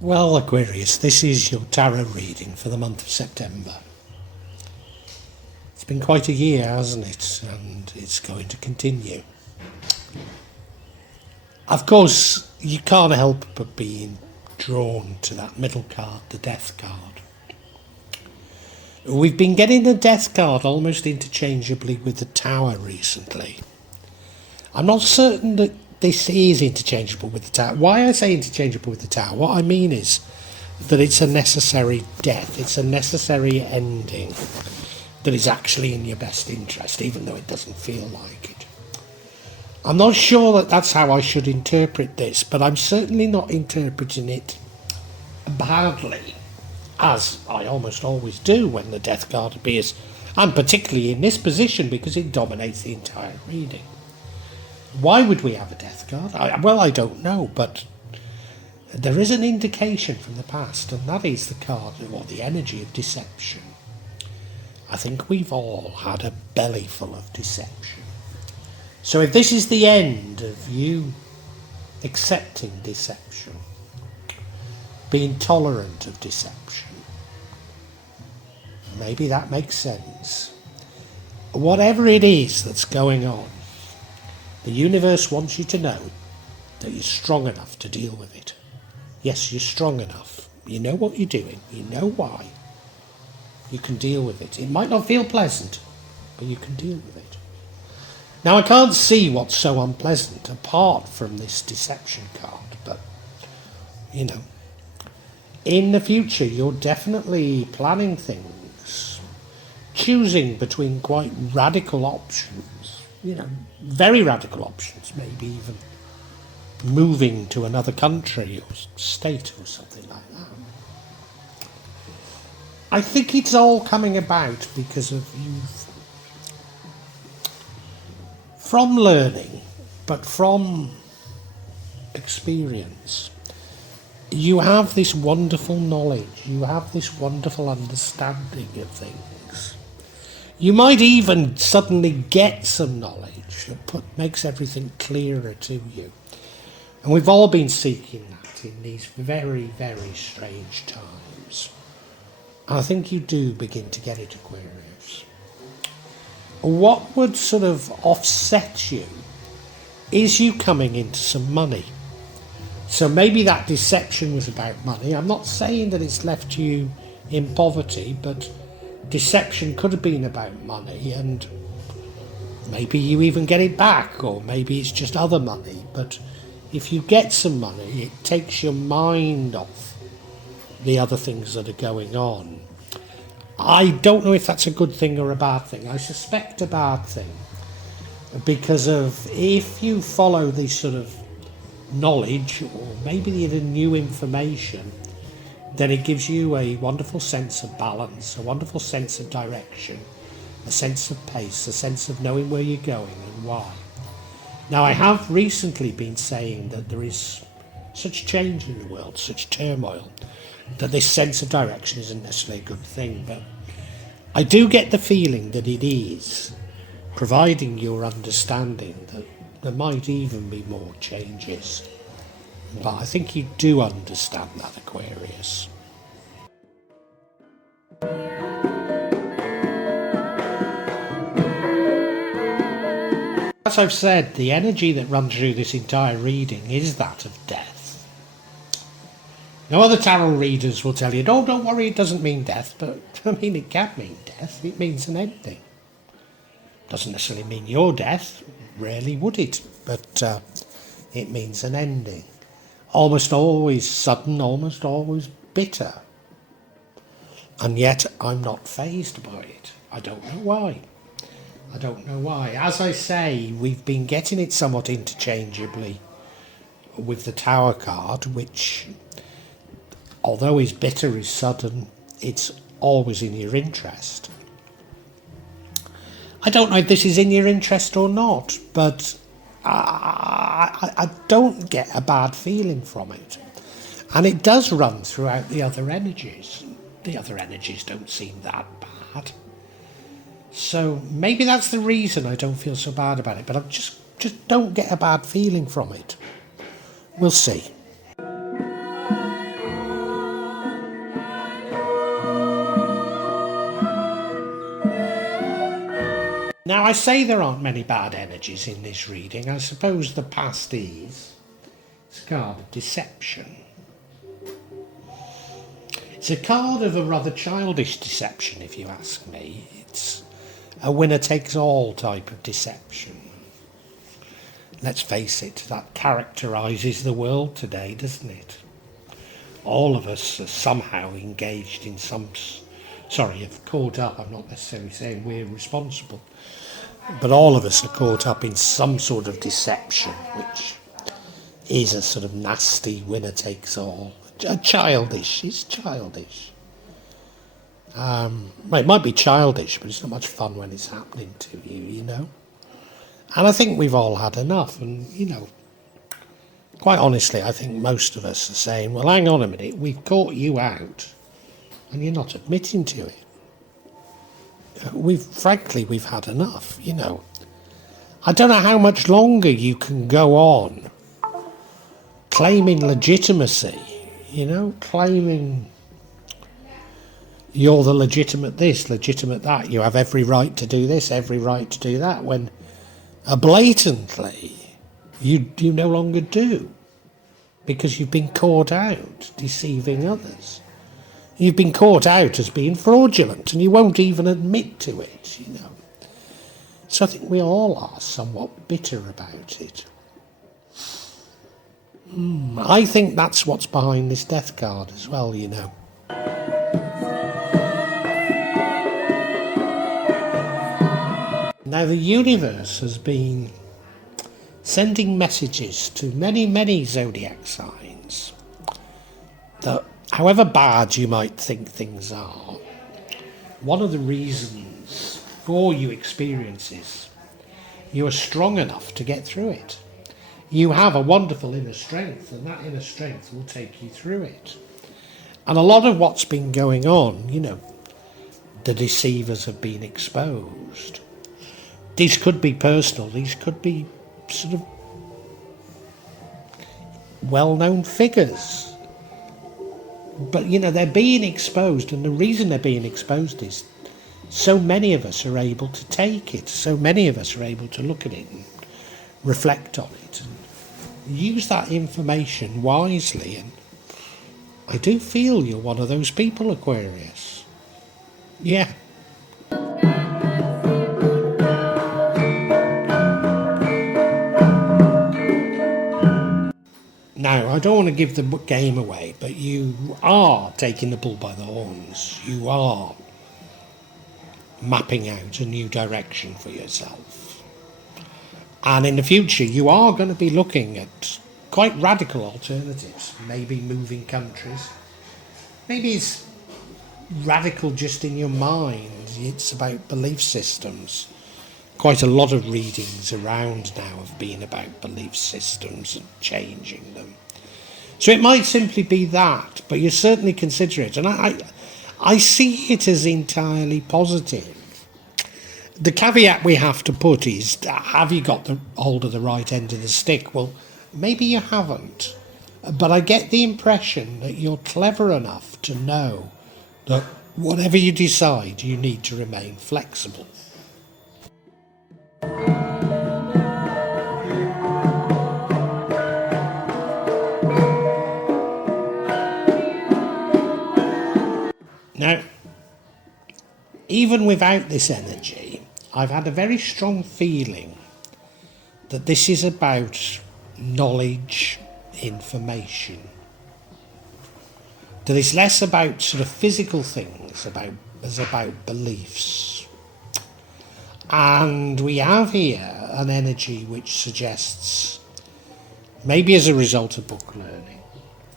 Well, Aquarius, this is your tarot reading for the month of September. It's been quite a year, hasn't it? And it's going to continue. Of course, you can't help but being drawn to that middle card, the Death card. We've been getting the Death card almost interchangeably with the Tower recently. I'm not certain that this is interchangeable with the Tower. Why I say interchangeable with the Tower, what I mean is that it's a necessary death, it's a necessary ending that is actually in your best interest, even though it doesn't feel like it. I'm not sure that that's how I should interpret this, but I'm certainly not interpreting it badly, as I almost always do when the Death card appears, and particularly in this position because it dominates the entire reading. Why would we have a Death card? I don't know, but there is an indication from the past, and that is the card, or the energy of deception. I think we've all had a belly full of deception. So if this is the end of you accepting deception, being tolerant of deception, maybe that makes sense. Whatever it is that's going on, the universe wants you to know that you're strong enough to deal with it. Yes, you're strong enough. You know what you're doing. You know why. You can deal with it. It might not feel pleasant, but you can deal with it. Now, I can't see what's so unpleasant apart from this deception card, but, in the future, you're definitely planning things, choosing between quite radical options. Very radical options, maybe even moving to another country or state or something like that. I think it's all coming about because of you, from learning, but from experience. You have this wonderful knowledge, you have this wonderful understanding of things. You might even suddenly get some knowledge that makes everything clearer to you. And we've all been seeking that in these very, very strange times. And I think you do begin to get it, Aquarius. What would sort of offset you is you coming into some money. So maybe that deception was about money. I'm not saying that it's left you in poverty, but deception could have been about money, and maybe you even get it back, or maybe it's just other money. But if you get some money, it takes your mind off the other things that are going on. I don't know if that's a good thing or a bad thing. I suspect a bad thing, because of if you follow this sort of knowledge, or maybe the new information, then it gives you a wonderful sense of balance, a wonderful sense of direction, a sense of pace, a sense of knowing where you're going and why. Now, I have recently been saying that there is such change in the world, such turmoil, that this sense of direction isn't necessarily a good thing, but I do get the feeling that it is, providing your understanding that there might even be more changes. But I think you do understand that, Aquarius. As I've said, the energy that runs through this entire reading is that of death. Now, other tarot readers will tell you, no, don't worry, it doesn't mean death, but it can mean death. It means an ending. Doesn't necessarily mean your death, rarely would it, but it means an ending. Almost always sudden, almost always bitter. And yet I'm not fazed by it. I don't know why. As I say, we've been getting it somewhat interchangeably with the Tower card, which, although is bitter, is sudden, it's always in your interest. I don't know if this is in your interest or not, but I don't get a bad feeling from it. And it does run throughout the other energies. The other energies don't seem that bad. So maybe that's the reason I don't feel so bad about it, but I just don't get a bad feeling from it. We'll see. Now, I say there aren't many bad energies in this reading. I suppose the past is. It's a card of deception. It's a card of a rather childish deception, if you ask me. It's a winner-takes-all type of deception. Let's face it, that characterises the world today, doesn't it? All of us are somehow engaged in have caught up. I'm not necessarily saying we're responsible, but all of us are caught up in some sort of deception, which is a sort of nasty winner-takes-all. It's childish. Well, it might be childish, but it's not much fun when it's happening to you, you know? And I think we've all had enough, and, you know, quite honestly, I think most of us are saying, well, hang on a minute, we've caught you out, and you're not admitting to it. We've had enough, you know. I don't know how much longer you can go on claiming legitimacy, you know, claiming you're the legitimate this, legitimate that, you have every right to do this, every right to do that, when blatantly you no longer do, because you've been caught out deceiving others. You've been caught out as being fraudulent, and you won't even admit to it, you know. So I think we all are somewhat bitter about it. I think that's what's behind this death card as well, you know. Now, the universe has been sending messages to many, many zodiac signs that, however bad you might think things are, one of the reasons for you experiences, you are strong enough to get through it. You have a wonderful inner strength, and that inner strength will take you through it. And a lot of what's been going on, you know, the deceivers have been exposed. These could be personal, these could be sort of well-known figures. But, you know, they're being exposed, and the reason they're being exposed is so many of us are able to take it, so many of us are able to look at it and reflect on it and use that information wisely. And I do feel you're one of those people, Aquarius. Yeah. Now, I don't want to give the game away, but you are taking the bull by the horns. You are mapping out a new direction for yourself. And in the future, you are going to be looking at quite radical alternatives. Maybe moving countries. Maybe it's radical just in your mind. It's about belief systems. Quite a lot of readings around now have been about belief systems and changing them. So it might simply be that, but you certainly consider it. And I see it as entirely positive. The caveat we have to put is, have you got the hold of the right end of the stick? Well, maybe you haven't. But I get the impression that you're clever enough to know that whatever you decide, you need to remain flexible. Now, even without this energy, I've had a very strong feeling that this is about knowledge, information. That it's less about sort of physical things, as about beliefs. And we have here an energy which suggests, maybe as a result of book learning,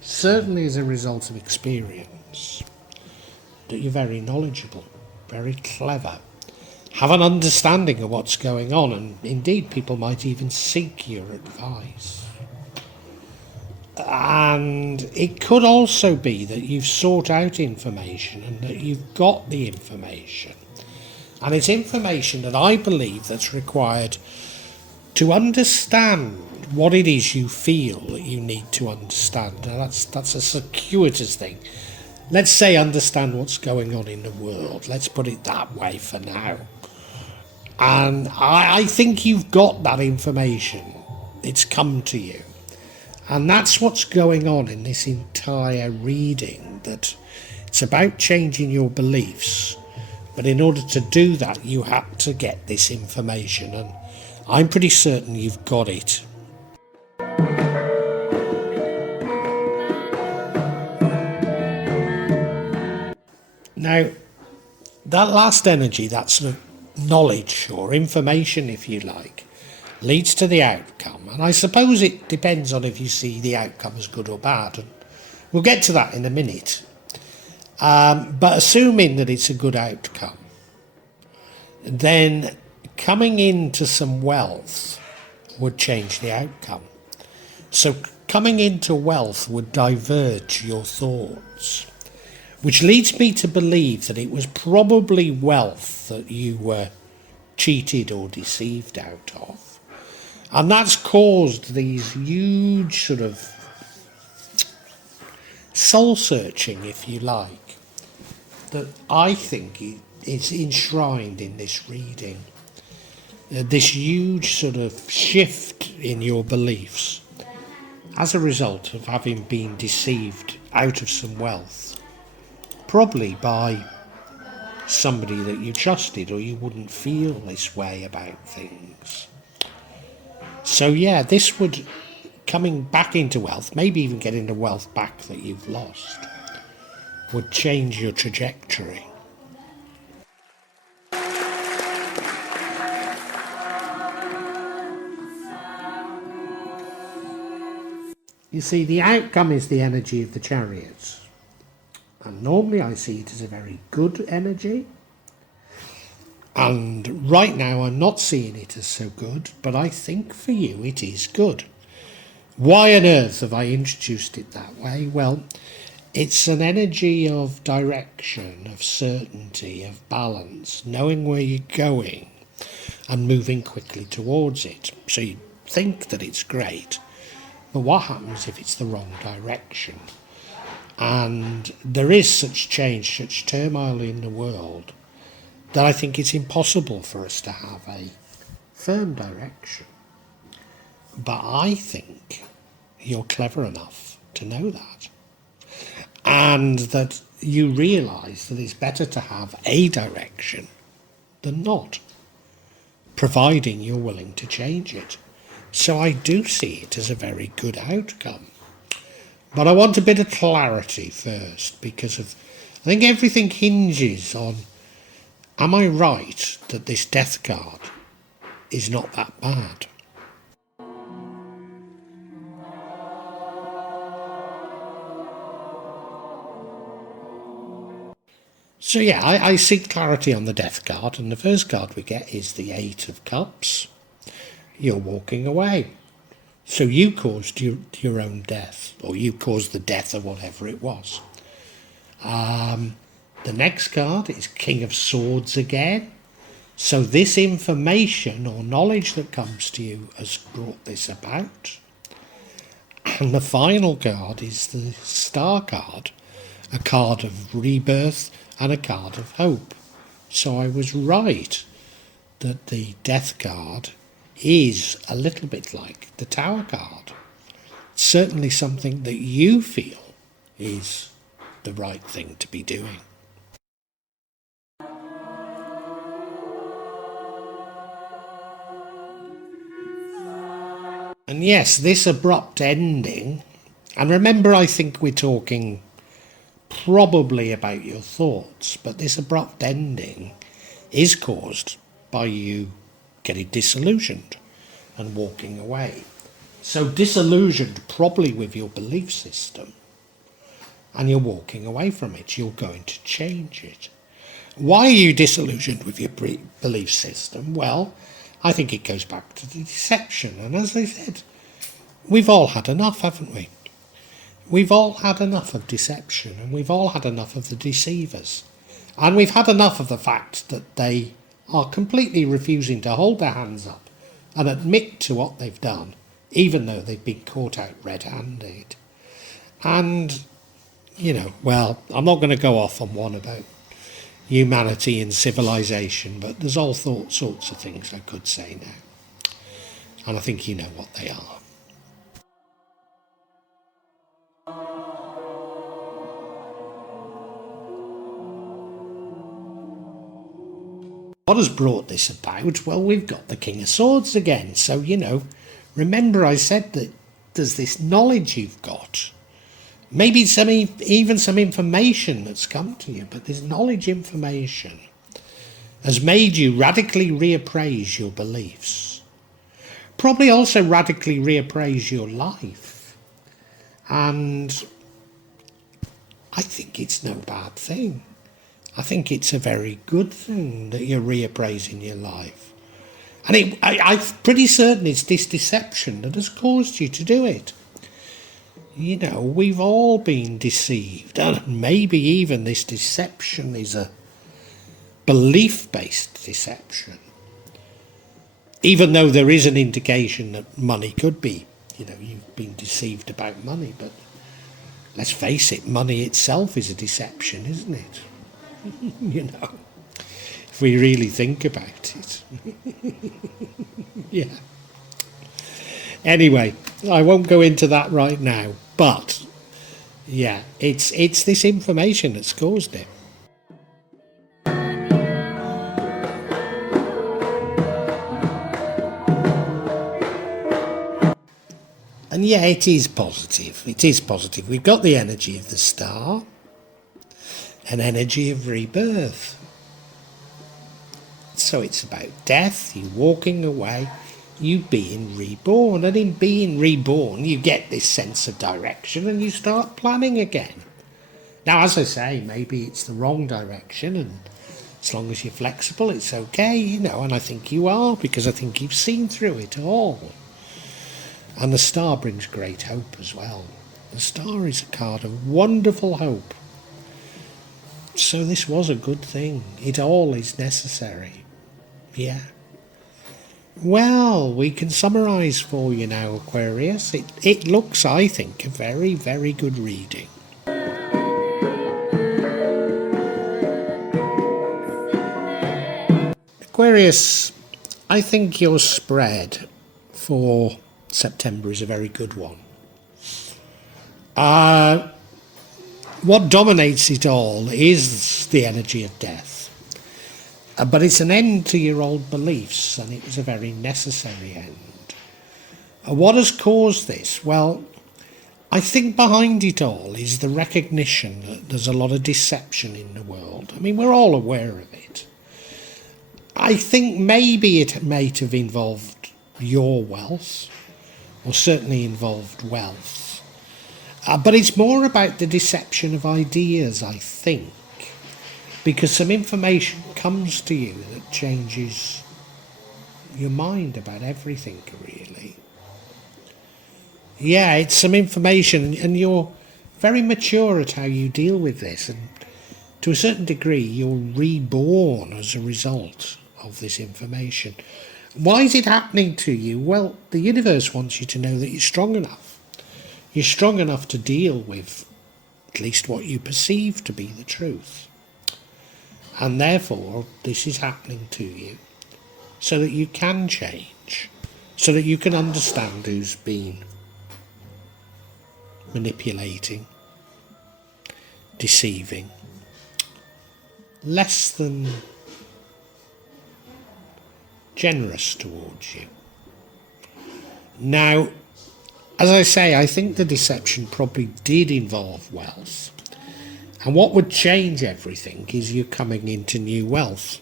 certainly as a result of experience, that you're very knowledgeable, very clever, have an understanding of what's going on, and indeed people might even seek your advice. And it could also be that you've sought out information and that you've got the information. And it's information that I believe that's required to understand what it is you feel that you need to understand. Now that's a circuitous thing. Let's say understand what's going on in the world. Let's put it that way for now. And I think you've got that information. It's come to you. And that's what's going on in this entire reading, that it's about changing your beliefs. But in order to do that, you have to get this information. And I'm pretty certain you've got it. Now, that last energy, that sort of knowledge or information, if you like, leads to the outcome. And I suppose it depends on if you see the outcome as good or bad. And we'll get to that in a minute. But assuming that it's a good outcome, then coming into some wealth would change the outcome. So coming into wealth would divert your thoughts, which leads me to believe that it was probably wealth that you were cheated or deceived out of. And that's caused these huge sort of soul searching, if you like, that I think is enshrined in this reading. This huge sort of shift in your beliefs as a result of having been deceived out of some wealth. Probably by somebody that you trusted, or you wouldn't feel this way about things. So yeah, this would, coming back into wealth, maybe even getting the wealth back that you've lost, would change your trajectory. You see, the outcome is the energy of the Chariots. And normally I see it as a very good energy. And right now I'm not seeing it as so good, but I think for you it is good. Why on earth have I introduced it that way? Well, it's an energy of direction, of certainty, of balance, knowing where you're going and moving quickly towards it. So you think that it's great, but what happens if it's the wrong direction? And there is such change, such turmoil in the world, that I think it's impossible for us to have a firm direction. But I think you're clever enough to know that. And that you realise that it's better to have a direction than not, providing you're willing to change it. So I do see it as a very good outcome. But I want a bit of clarity first, because I think everything hinges on, am I right that this death card is not that bad? So yeah, I seek clarity on the death card, and the first card we get is the Eight of Cups. You're walking away. So you caused your own death, or you caused the death of whatever it was. The next card is King of Swords again. So this information or knowledge that comes to you has brought this about. And the final card is the Star card, a card of rebirth and a card of hope. So I was right that the Death card is a little bit like the Tower card. Certainly something that you feel is the right thing to be doing. And yes, this abrupt ending, and remember, I think we're talking probably about your thoughts, but this abrupt ending is caused by you getting disillusioned and walking away. So disillusioned probably with your belief system, and you're walking away from it. You're going to change it. Why are you disillusioned with your belief system? Well, I think it goes back to the deception. And as I said, we've all had enough, haven't we? We've all had enough of deception, and we've all had enough of the deceivers. And we've had enough of the fact that they are completely refusing to hold their hands up and admit to what they've done, even though they've been caught out red-handed. And, well, I'm not going to go off on one about humanity and civilization, but there's all sorts of things I could say now. And I think you know what they are. What has brought this about? Well, we've got the King of Swords again. So, remember I said that there's this knowledge you've got. Maybe even some information that's come to you, but this knowledge information has made you radically reappraise your beliefs. Probably also radically reappraise your life. And I think it's no bad thing. I think it's a very good thing that you're reappraising your life. And I'm pretty certain it's this deception that has caused you to do it. We've all been deceived. And maybe even this deception is a belief-based deception. Even though there is an indication that money could be, you've been deceived about money. But let's face it, money itself is a deception, isn't it? If we really think about it. Yeah. Anyway, I won't go into that right now, but yeah, it's this information that's caused it. And yeah, it is positive. It is positive. We've got the energy of the star, an energy of rebirth. So it's about death, you walking away, you being reborn. And in being reborn, you get this sense of direction and you start planning again. Now, as I say, maybe it's the wrong direction, and as long as you're flexible, it's okay, and I think you are, because I think you've seen through it all. And the star brings great hope as well. The star is a card of wonderful hope. So this was a good thing. It all is necessary. Yeah. Well, we can summarise for you now, Aquarius. It looks, I think, a very, very good reading. Aquarius, I think your spread for September is a very good one. What dominates it all is the energy of death. But it's an end to your old beliefs, and it was a very necessary end. What has caused this? Well, I think behind it all is the recognition that there's a lot of deception in the world. I mean, we're all aware of it. I think maybe it may have involved your wealth, or certainly involved wealth. But it's more about the deception of ideas, I think, because some information comes to you that changes your mind about everything, really. Yeah, it's some information, and you're very mature at how you deal with this, and to a certain degree, you're reborn as a result of this information. Why is it happening to you? Well, the universe wants you to know that you're strong enough. You're strong enough to deal with at least what you perceive to be the truth. And therefore, this is happening to you so that you can change, so that you can understand who's been manipulating, deceiving, less than generous towards you. Now, as I say, I think the deception probably did involve wealth. And what would change everything is you coming into new wealth.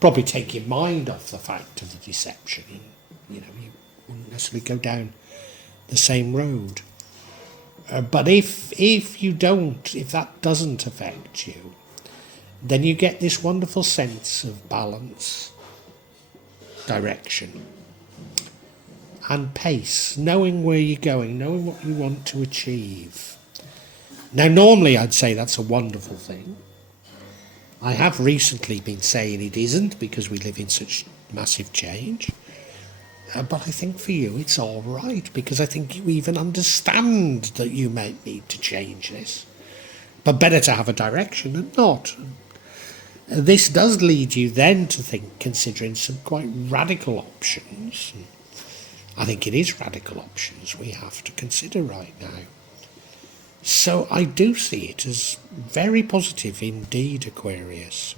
Probably take your mind off the fact of the deception. You wouldn't necessarily go down the same road. But if that doesn't affect you, then you get this wonderful sense of balance, direction, and pace, knowing where you're going, knowing what you want to achieve. Now, normally I'd say that's a wonderful thing. I have recently been saying it isn't, because we live in such massive change. But I think for you it's all right, because I think you even understand that you might need to change this. But better to have a direction than not. This does lead you then to think, considering some quite radical options. I think it is radical options we have to consider right now. So I do see it as very positive indeed, Aquarius.